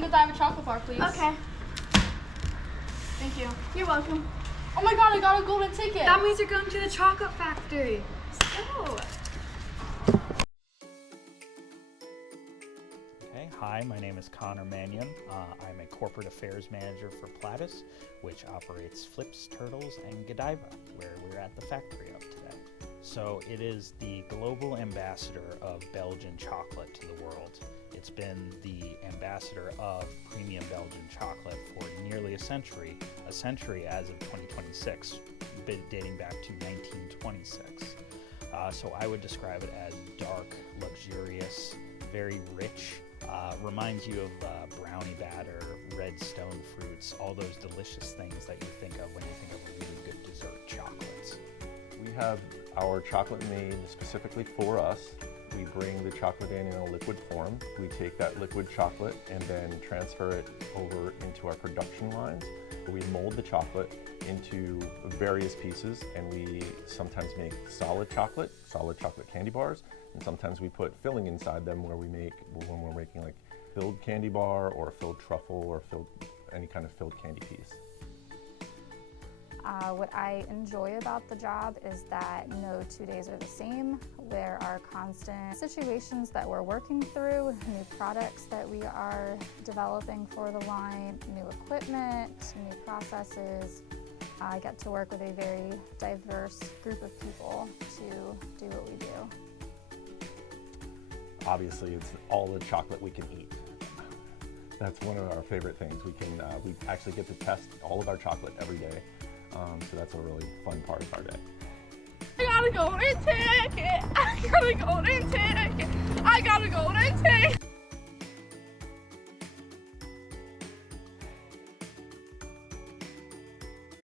One Godiva chocolate bar, please. Okay. Thank you. You're welcome. Oh my god, I got a golden ticket. That means you're going to the chocolate factory. Let's go. Okay, hi, my name is Connor Mannion. I'm a corporate affairs manager for Plattis, which operates Flips, Turtles, and Godiva, where we're at the factory of today. So it is the global ambassador of Belgian chocolate to the world. It's been the ambassador of premium Belgian chocolate for nearly a century as of 2026, dating back to 1926. So I would describe it as dark, luxurious, very rich, reminds you of brownie batter, red stone fruits, all those delicious things that you think of when you think of a really good dessert chocolates. We have our chocolate made specifically for us. We bring the chocolate in a liquid form. We take that liquid chocolate and then transfer it over into our production lines. We mold the chocolate into various pieces, and we sometimes make solid chocolate candy bars, and sometimes we put filling inside them when we're making like filled candy bar or a filled truffle or any kind of filled candy piece. What I enjoy about the job is that no 2 days are the same. There are constant situations that we're working through, new products that we are developing for the line, new equipment, new processes. I get to work with a very diverse group of people to do what we do. Obviously, it's all the chocolate we can eat. That's one of our favorite things. We actually get to test all of our chocolate every day. So that's a really fun part of our day. I gotta go and take it. I gotta go and